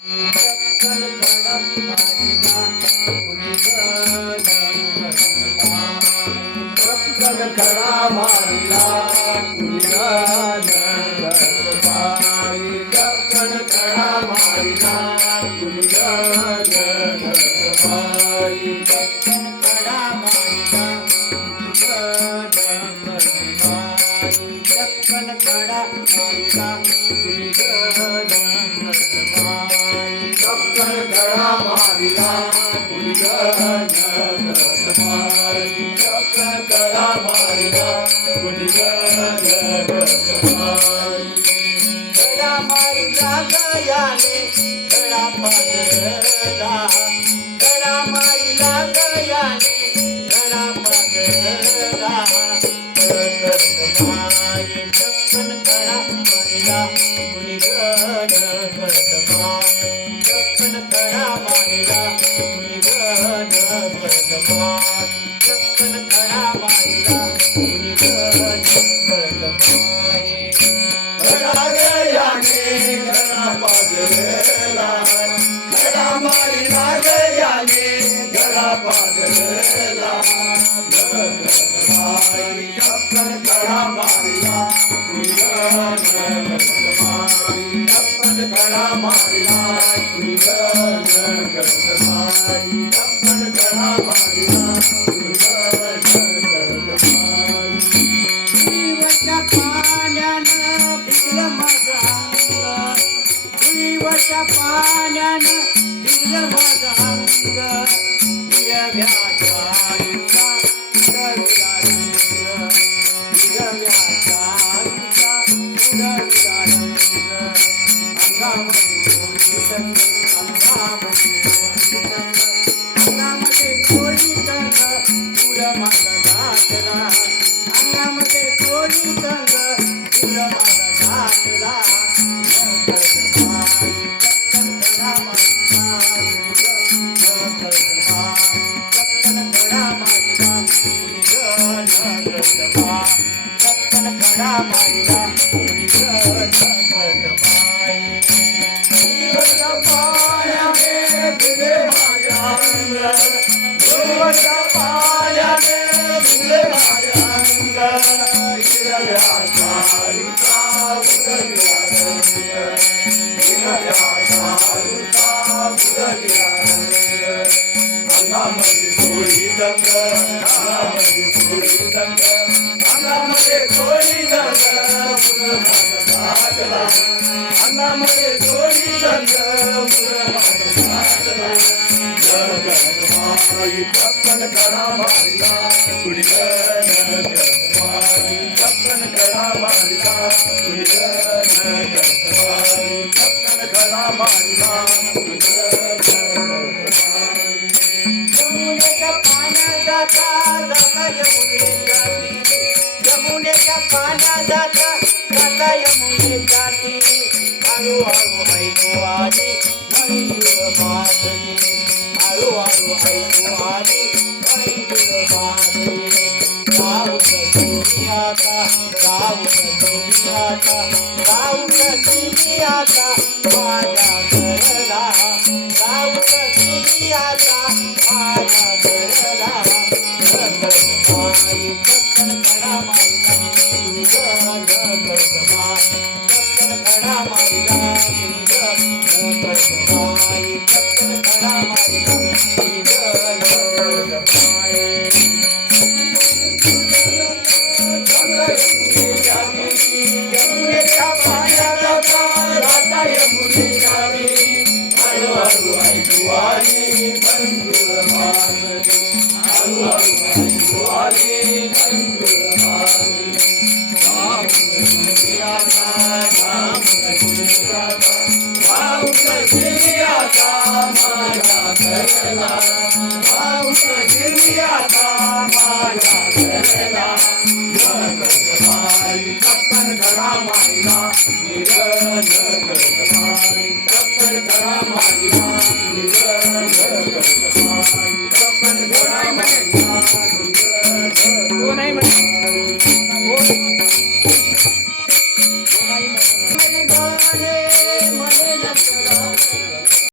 चक्कर खडा मारिला कुणी चक्कर खडा मारिला कुणी चक्कर खडा मारिला कुणी खडा मारिला चक्कर खडा मारिला कुणी चक्कर खडा मारिला कुणी चक्कर खडा मारिला कुणी खडा मारिला गयाने खडा पाजला खडा मारिला गयाने खडा पाजला चक्कर खडा मारिला कुणी चक्कर खडा मारिला कुणी चक्कर खडा मारिला कुणी खडा गयाने खडा पाजला खडा मारिला गयाने खडा पाजला चक्कर खडा मारिला कुणी चक्कर खडा मारिला कुणी चक्कर खडा मारिला भुईवरच्या पाण्यानं भिजलं माझं अंग भुईवरच्या पाण्यानं भिजलं माझं अंग हिरव्याच्या आईचा हिरव्या रंग हिरव्याच्या आईचा हिरव्या रंग अंगामध्ये कोळी तंग फुलं माझा घातला अंगामध्ये कोळी तंग फुलं माझा घातला चक्कर खडा मारिला चक्कर खडा मारिला कुणी चक्कर खडा मारिला कुणी पायाने भिले माझ्या अंग देवाच्या पायाने भिले माझ्या अंग हिरव्याच्या आईचा उडविला रंग हिरव्याच्या आईचा उडविला रंग अंगामध्ये कोळी तंग अंगामध्ये कोळी तंग अंगामध्ये कोळी तंग फुलं माझं घातला अंगामध्ये कोळी तंग फुलं माझं घातला चक्कर खडा मारिला कुणी चक्कर खडा मारिला कुणी चक्कर खडा मारिला यमुनेच्या पाण्यात जाता जाता यमुनेच्या तीरी यमुनेच्या पाण्यात जाता जाता यमुनेच्या तीरी हळूहळू ऐकू आली मंजूर माधवी हळूहळू ऐकू आली मंजूर माधवी गाऊक तुम्ही आता गाऊक तुम्ही आता गाऊक तुम्ही आता माझ्या घरला गाऊक तुम्ही आता माझ्या घरला चक्कर खडा मारिला कुणी चक्कर खडा मारिला कुणी चक्कर खडा मारिला कुणी यमुनेच्या पाण्यात जाता यमुनेच्या तीरी हळूहळू ऐकू आली मंजूर माधवी हळूहळू ऐकू आली मंजूर माधवी गाऊक तुम्ही आता माझ्या घरला गाऊक तुम्ही आता माझ्या घरला चक्कर खडा मारिला चक्कर खडा मारिला